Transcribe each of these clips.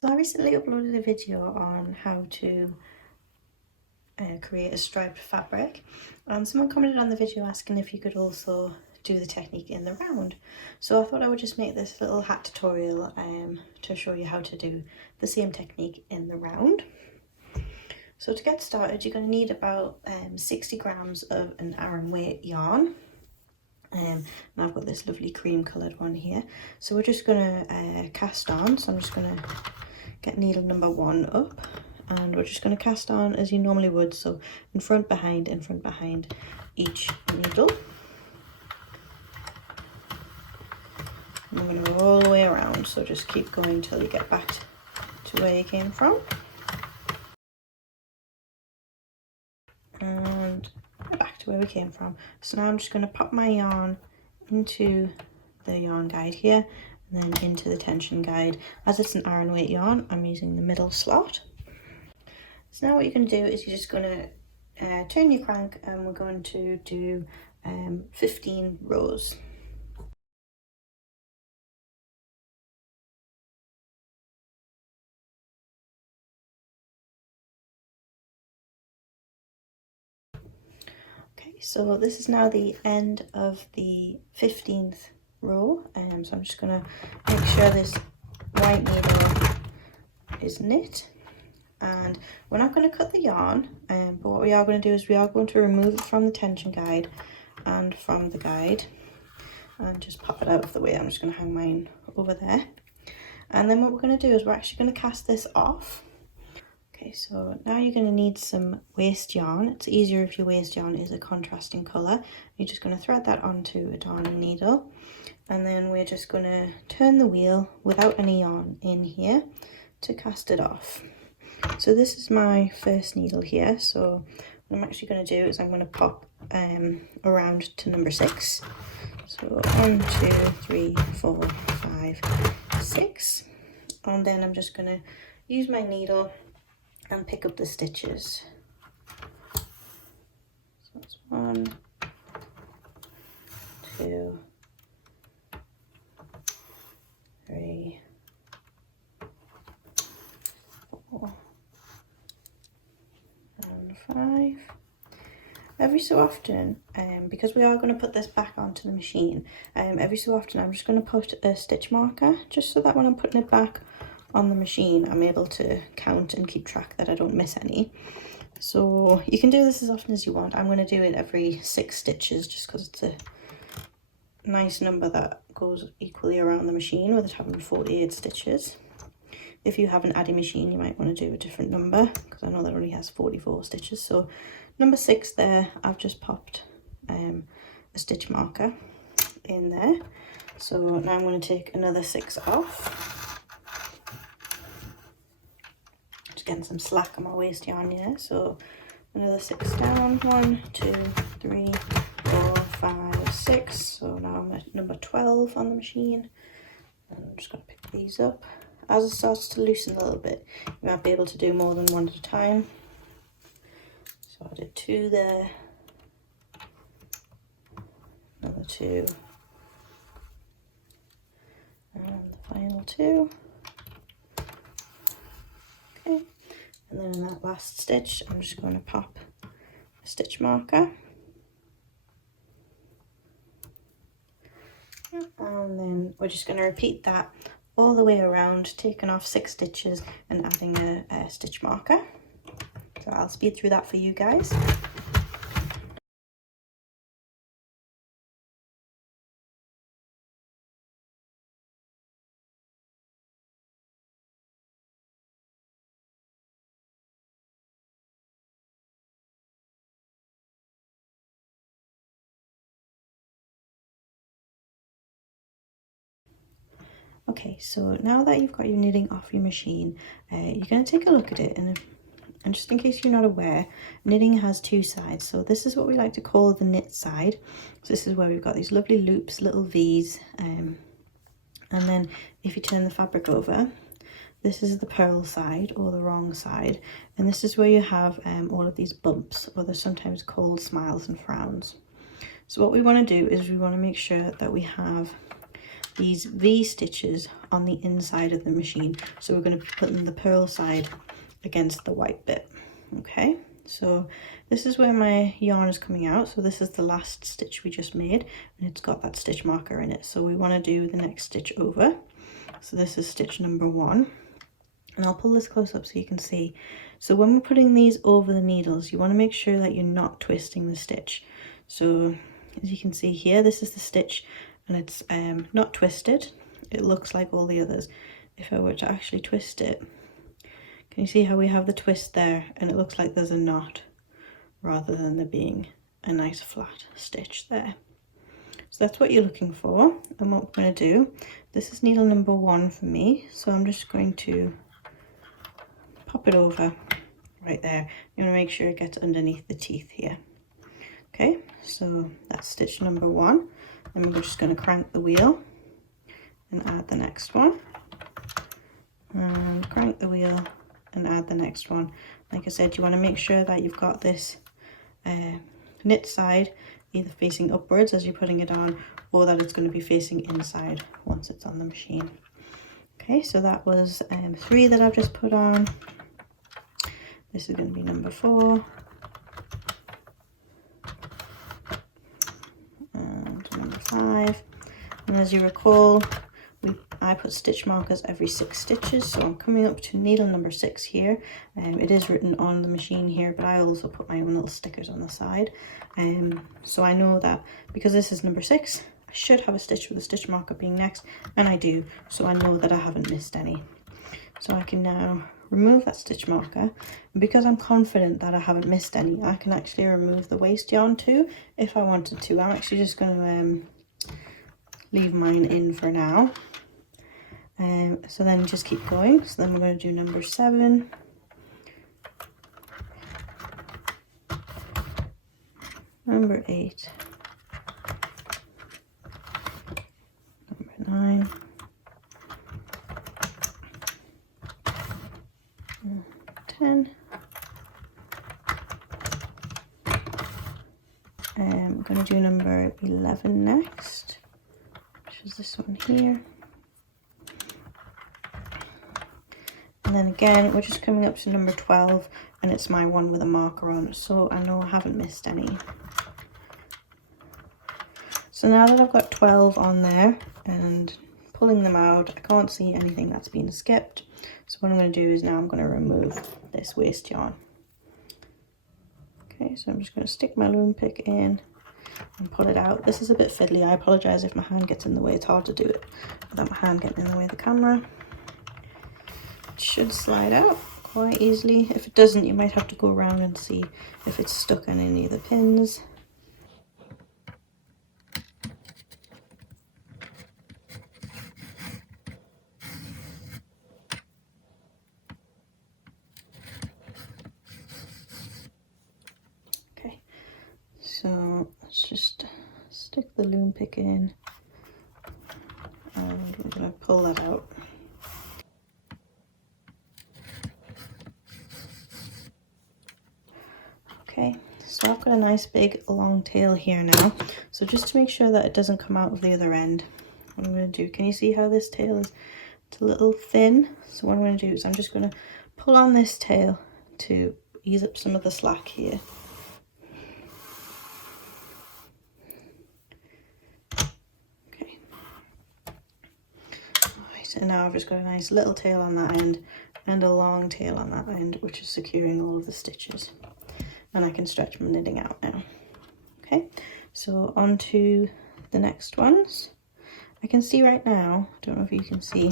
So I recently uploaded a video on how to create a striped fabric, and someone commented on the video asking if you could also do the technique in the round. So I thought I would just make this little hat tutorial to show you how to do the same technique in the round. So to get started, you're going to need about 60 grams of an Aran weight yarn. And I've got this lovely cream coloured one here. So we're just going to cast on. So I'm just going to get needle number 1 up, and we're just going to cast on as you normally would, so in front, behind each needle. And I'm going to go all the way around, so just keep going till you get back to where you came from. And back to where we came from. So now I'm just going to pop my yarn into the yarn guide here, and then into the tension guide. As it's an Aran weight yarn, I'm using the middle slot. So now what you're going to do is you're just going to turn your crank, and we're going to do 15 rows. Okay, so this is now the end of the 15th row, so I'm just going to make sure this white needle is knit. And we're not going to cut the yarn, but what we are going to do is we are going to remove it from the tension guide and from the guide and just pop it out of the way. I'm just going to hang mine over there. And then what we're going to do is we're actually going to cast this off. Okay, so now you're going to need some waste yarn. It's easier if your waste yarn is a contrasting colour. You're just going to thread that onto a darning needle, and then we're just going to turn the wheel without any yarn in here to cast it off. So this is my first needle here, so what I'm actually going to do is I'm going to pop around to number 6. So 1, 2, 3, 4, 5, 6, and then I'm just going to use my needle and pick up the stitches. So that's 1, 2, 3, 4, and 5. Every so often, because we are going to put this back onto the machine, every so often I'm just going to put a stitch marker, just so that when I'm putting it back on the machine I'm able to count and keep track that I don't miss any. So you can do this as often as you want. I'm going to do it every 6 stitches just because it's a nice number that goes equally around the machine with it having 48 stitches. If you have an Addi machine, you might want to do a different number, because I know that only has 44 stitches. So number 6 there, I've just popped a stitch marker in there. So now I'm going to take another 6 off. Just getting some slack on my waste yarn here. So another 6 down. 1, 2, 3, 4, 5, 6. So now I'm at number 12 on the machine. And I'm just going to pick these up. As it starts to loosen a little bit, you might be able to do more than one at a time. So I did 2 there, another 2, and the final 2. Okay, and then in that last stitch, I'm just going to pop a stitch marker. And then we're just going to repeat that all the way around, taking off 6 stitches and adding a stitch marker. So I'll speed through that for you guys. Okay, so now that you've got your knitting off your machine, you're going to take a look at it, and just in case you're not aware, knitting has 2 sides. So this is what we like to call the knit side. So this is where we've got these lovely loops, little V's, and then if you turn the fabric over, this is the purl side, or the wrong side, and this is where you have all of these bumps, or they're sometimes called smiles and frowns. So what we want to do is we want to make sure that we have these V stitches on the inside of the machine. So we're going to be putting the purl side against the white bit. Okay, so this is where my yarn is coming out. So this is the last stitch we just made, and it's got that stitch marker in it. So we want to do the next stitch over. So this is stitch number 1, and I'll pull this close up so you can see. So when we're putting these over the needles, you want to make sure that you're not twisting the stitch. So as you can see here, this is the stitch, and it's not twisted. It looks like all the others. If I were to actually twist it, can you see how we have the twist there, and it looks like there's a knot rather than there being a nice flat stitch there. So that's what you're looking for. And what we're going to do, this is needle number 1 for me, so I'm just going to pop it over right there. You want to make sure it gets underneath the teeth here. Okay, so that's stitch number 1. Then we're just going to crank the wheel and add the next one, and crank the wheel and add the next one. Like I said, you want to make sure that you've got this knit side either facing upwards as you're putting it on, or that it's going to be facing inside once it's on the machine. Okay, so that was 3 that I've just put on. This is going to be number 4. And number 5. And as you recall, I put stitch markers every 6 stitches, so I'm coming up to needle number 6 here. It is written on the machine here, but I also put my own little stickers on the side. So I know that because this is number 6, I should have a stitch with a stitch marker being next, and I do, so I know that I haven't missed any. So I can now remove that stitch marker, and because I'm confident that I haven't missed any, I can actually remove the waste yarn too if I wanted to. I'm actually just going to leave mine in for now. So then just keep going. So then we're going to do number 7, number 8, number 9, 10, and we're going to do number 11 next, which is this one here. And then again, we're just coming up to number 12, and it's my one with a marker on, so I know I haven't missed any. So now that I've got 12 on there and pulling them out, I can't see anything that's been skipped. So what I'm going to do is now I'm going to remove this waste yarn. Okay, so I'm just going to stick my loom pick in and pull it out. This is a bit fiddly. I apologise if my hand gets in the way. It's hard to do it without my hand getting in the way of the camera. It should slide out quite easily. If it doesn't, you might have to go around and see if it's stuck on any of the pins. Okay, so let's just stick the loom pick in, and we're going to pull that out. Okay, so I've got a nice big long tail here now. So just to make sure that it doesn't come out of the other end, what I'm going to do, can you see how this tail is? It's a little thin. So what I'm going to do is I'm just going to pull on this tail to ease up some of the slack here. Okay. Alright, and now I've just got a nice little tail on that end and a long tail on that end, which is securing all of the stitches. And I can stretch my knitting out now. Okay, so on to the next ones. I can see right now, I don't know if you can see,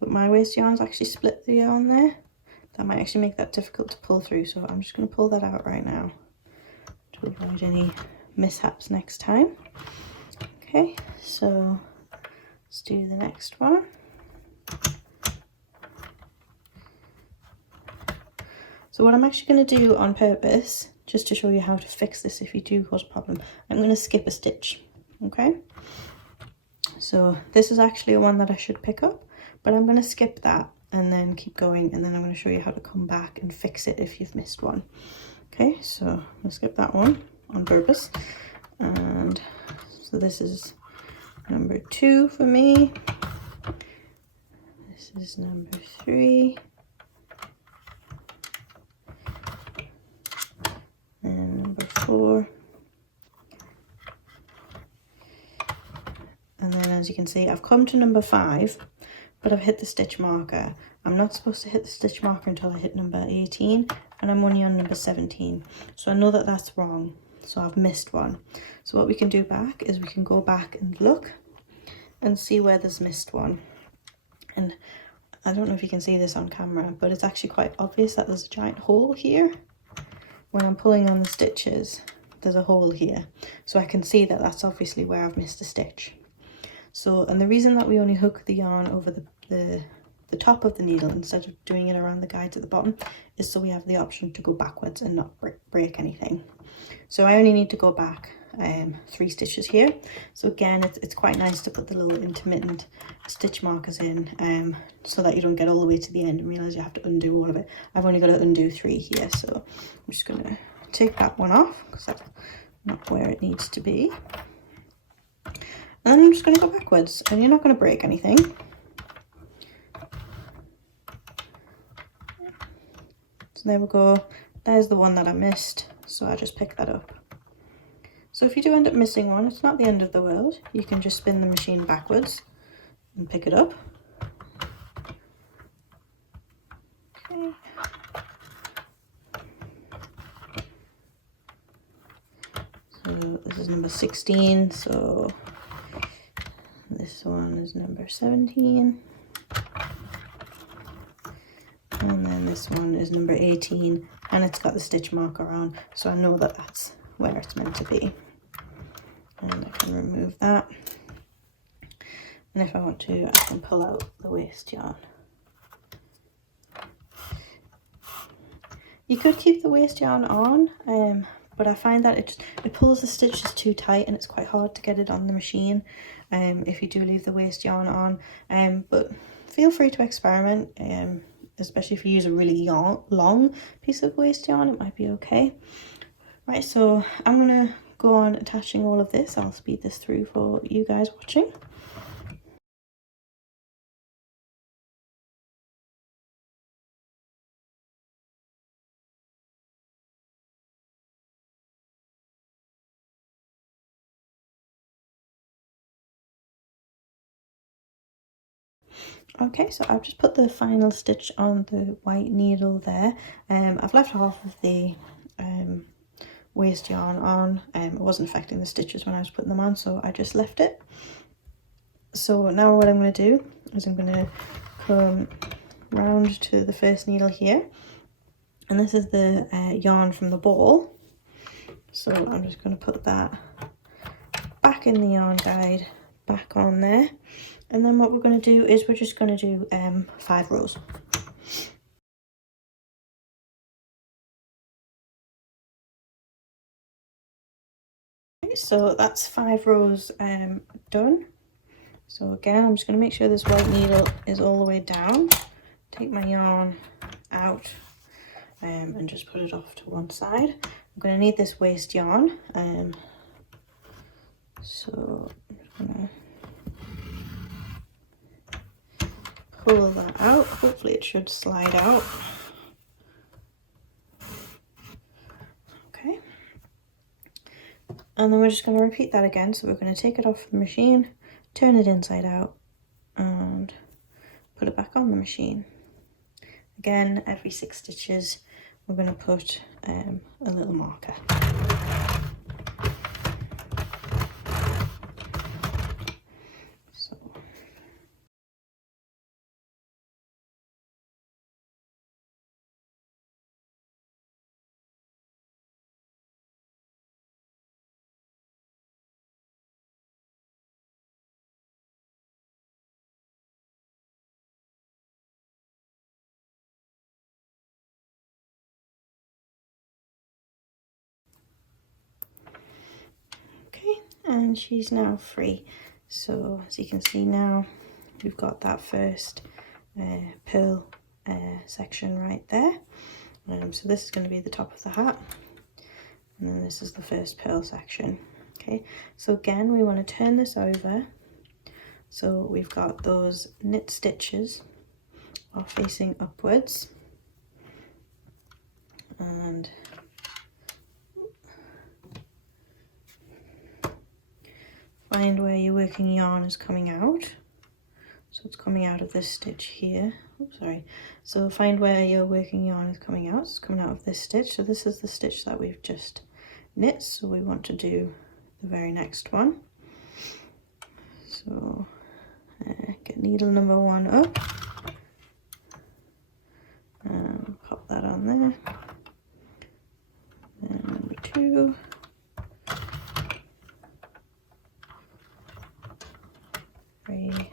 but my waste yarn's actually split the yarn there. That might actually make that difficult to pull through, so I'm just going to pull that out right now to avoid any mishaps next time. Okay, so let's do the next one. So what I'm actually going to do on purpose, just to show you how to fix this if you do cause a problem, I'm going to skip a stitch, okay? So this is actually one that I should pick up, but I'm going to skip that and then keep going, and then I'm going to show you how to come back and fix it if you've missed one. Okay, so I'm going to skip that one on purpose. And so this is number 2 for me. This is number 3. And number 4. And then as you can see, I've come to number 5, but I've hit the stitch marker. I'm not supposed to hit the stitch marker until I hit number 18, and I'm only on number 17. So I know that that's wrong. So I've missed one. So what we can do back is we can go back and look and see where there's missed one. And I don't know if you can see this on camera, but it's actually quite obvious that there's a giant hole here. When I'm pulling on the stitches, there's a hole here. So I can see that that's obviously where I've missed a stitch. So, and the reason that we only hook the yarn over the top of the needle instead of doing it around the guides at the bottom is so we have the option to go backwards and not break anything. So I only need to go back 3 stitches here. So again, it's quite nice to put the little intermittent stitch markers in so that you don't get all the way to the end and realize you have to undo all of it. I've only got to undo 3 here, so I'm just going to take that one off because that's not where it needs to be. And then I'm just going to go backwards, and you're not going to break anything. So there we go. There's the one that I missed, so I just picked that up. So if you do end up missing one, it's not the end of the world. You can just spin the machine backwards and pick it up. Okay. So this is number 16, so this one is number 17. And then this one is number 18, and it's got the stitch marker on, so I know that that's where it's meant to be. And I can remove that. And if I want to, I can pull out the waste yarn. You could keep the waste yarn on, but I find that it pulls the stitches too tight and it's quite hard to get it on the machine if you do leave the waste yarn on. But feel free to experiment, especially if you use a really long piece of waste yarn, it might be okay. Right, so I'm going to go on attaching all of this. I'll speed this through for you guys watching. Okay, so I've just put the final stitch on the white needle there. I've left half of the waste yarn on. It wasn't affecting the stitches when I was putting them on, so I just left it. So now what I'm going to do is I'm going to come round to the first needle here, and this is the yarn from the ball. So I'm just going to put that back in the yarn guide, back on there. And then what we're going to do is we're just going to do 5 rows. So that's 5 rows done. So again, I'm just going to make sure this white needle is all the way down. Take my yarn out and just put it off to one side. I'm going to need this waste yarn. So I'm just going to pull that out. Hopefully it should slide out. Okay. And then we're just going to repeat that again. So we're going to take it off the machine, turn it inside out, and put it back on the machine. Again, every 6 stitches, we're going to put a little marker. Okay, and she's now free. So as you can see now, we've got that first pearl section right there. So this is going to be the top of the hat, and then this is the first pearl section. Okay, so again we want to turn this over So we've got those knit stitches are facing upwards, and find where your working yarn is coming out. So it's coming out of this stitch here. Oops, sorry. So find where your working yarn is coming out. It's coming out of this stitch. So this is the stitch that we've just knit. So we want to do the very next one. So get needle number 1 up. And pop that on there. And number 2. 3.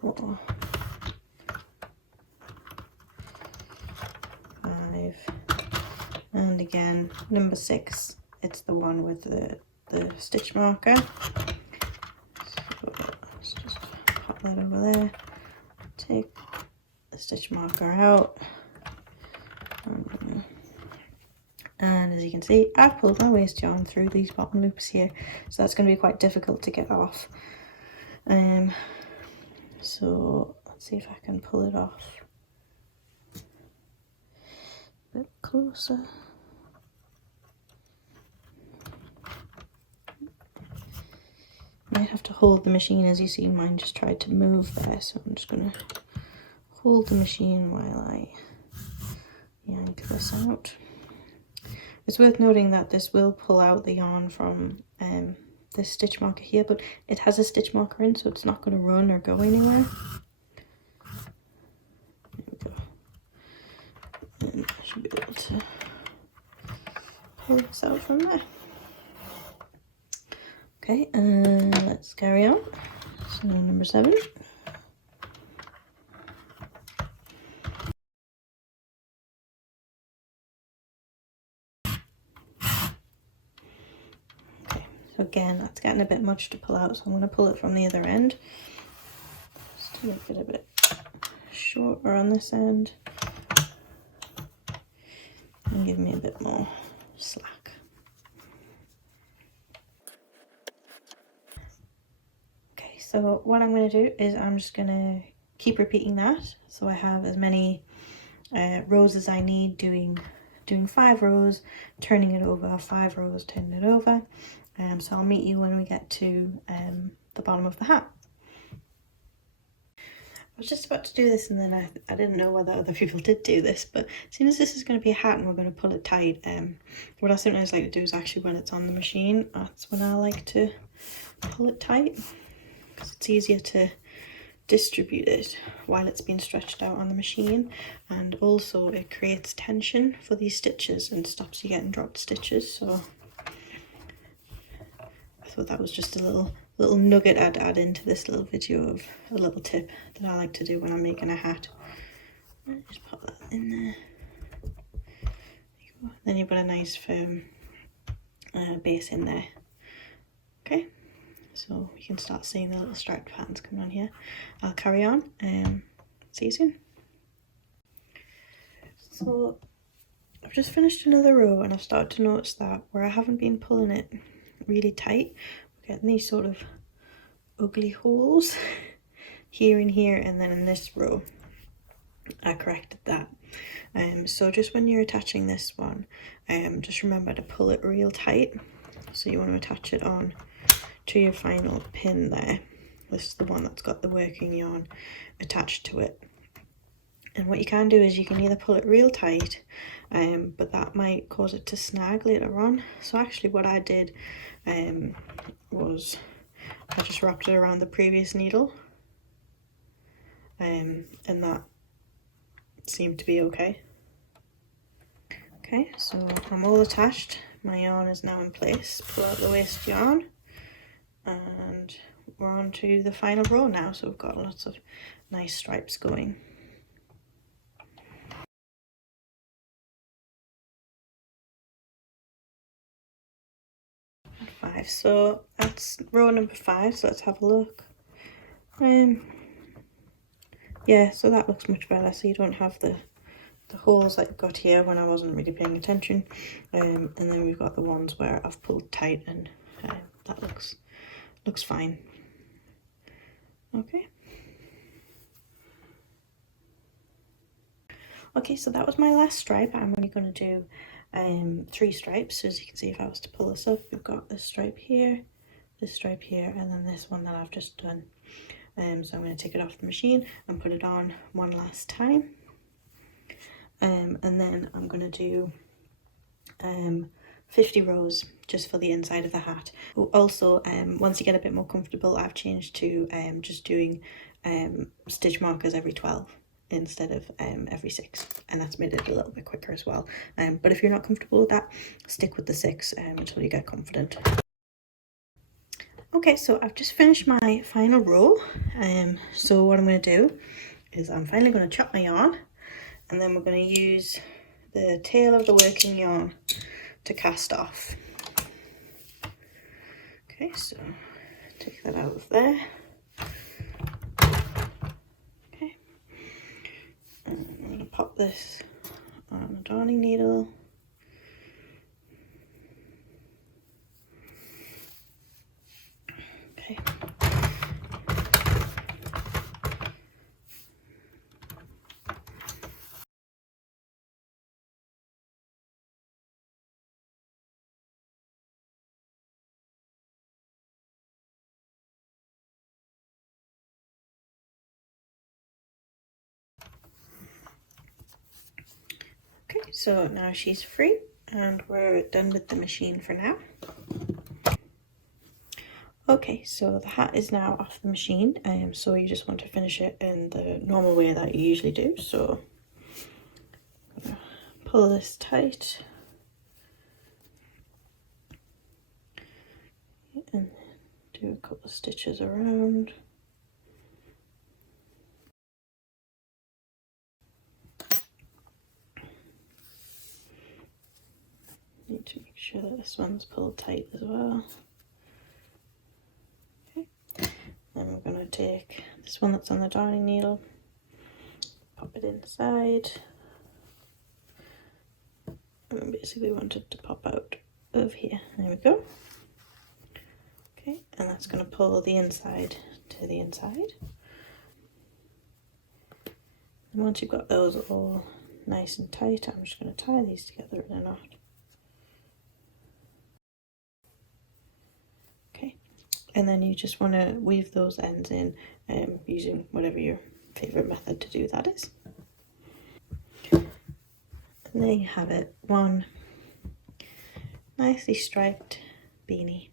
4. 5. And again, number 6. It's the one with the stitch marker. So let's just pop that over there. Take the stitch marker out. And as you can see, I've pulled my waste yarn through these bottom loops here, so that's going to be quite difficult to get off. So let's see if I can pull it off a bit closer. Might have to hold the machine. As you see, mine just tried to move there, so I'm just going to hold the machine while I yank this out. It's worth noting that this will pull out the yarn from this stitch marker here, but it has a stitch marker in, so it's not going to run or go anywhere. There we go. And I should be able to pull this out from there. Okay, let's carry on. So number 7. Okay, so again, that's getting a bit much to pull out, so I'm going to pull it from the other end, just to make it a bit shorter on this end, and give me a bit more slack. So what I'm going to do is I'm just going to keep repeating that, so I have as many rows as I need, doing 5 rows, turning it over, 5 rows, turning it over. So I'll meet you when we get to the bottom of the hat. I was just about to do this, and then I didn't know whether other people did do this, but as soon as this is going to be a hat and we're going to pull it tight, what I sometimes like to do is actually when it's on the machine, that's when I like to pull it tight. It's easier to distribute it while it's being stretched out on the machine, and also it creates tension for these stitches and stops you getting dropped stitches. So I thought that was just a little nugget I'd add into this little video of a little tip that I like to do when I'm making a hat. Just pop that in there. Then you've got a nice firm base in there. Okay. So you can start seeing the little striped patterns coming on here. I'll carry on and see you soon. So I've just finished another row, and I've started to notice that where I haven't been pulling it really tight, we're getting these sort of ugly holes here and here, and then in this row I corrected that. So just when you're attaching this one, just remember to pull it real tight. So you want to attach it on to your final pin there. This is the one that's got the working yarn attached to it. And what you can do is you can either pull it real tight, but that might cause it to snag later on. So actually what I did was I just wrapped it around the previous needle, and that seemed to be okay. Okay, so I'm all attached. My yarn is now in place. Pull out the waste yarn, and we're on to the final row now. So we've got lots of nice stripes going. Five. So that's row number 5. So let's have a look. Yeah, so that looks much better. So you don't have the holes that you've got here when I wasn't really paying attention. And then we've got the ones where I've pulled tight, and that looks fine. Okay. Okay, so that was my last stripe. I'm only going to do 3 stripes. So as you can see, if I was to pull this up, we've got this stripe here, and then this one that I've just done. So I'm going to take it off the machine and put it on one last time. And then I'm going to do 50 rows just for the inside of the hat. Also, once you get a bit more comfortable, I've changed to just doing stitch markers every 12 instead of every 6, and that's made it a little bit quicker as well. But if you're not comfortable with that, stick with the 6 until you get confident. Okay, so I've just finished my final row. So what I'm going to do is I'm finally going to chop my yarn, and then we're going to use the tail of the working yarn to cast off. Okay, so take that out of there. Okay, and I'm going to pop this on a darning needle. Okay. Okay, so now she's free and we're done with the machine for now. Okay, so the hat is now off the machine, so you just want to finish it in the normal way that you usually do. So I'm gonna pull this tight and do a couple of stitches around. Need to make sure that this one's pulled tight as well. Okay, then we're going to take this one that's on the darning needle, pop it inside, and then basically want it to pop out of here. There we go. Okay, and that's going to pull the inside to the inside. And once you've got those all nice and tight, I'm just going to tie these together in a knot. Okay, and then you just want to weave those ends in using whatever your favourite method to do that is. And there you have it, one nicely striped beanie.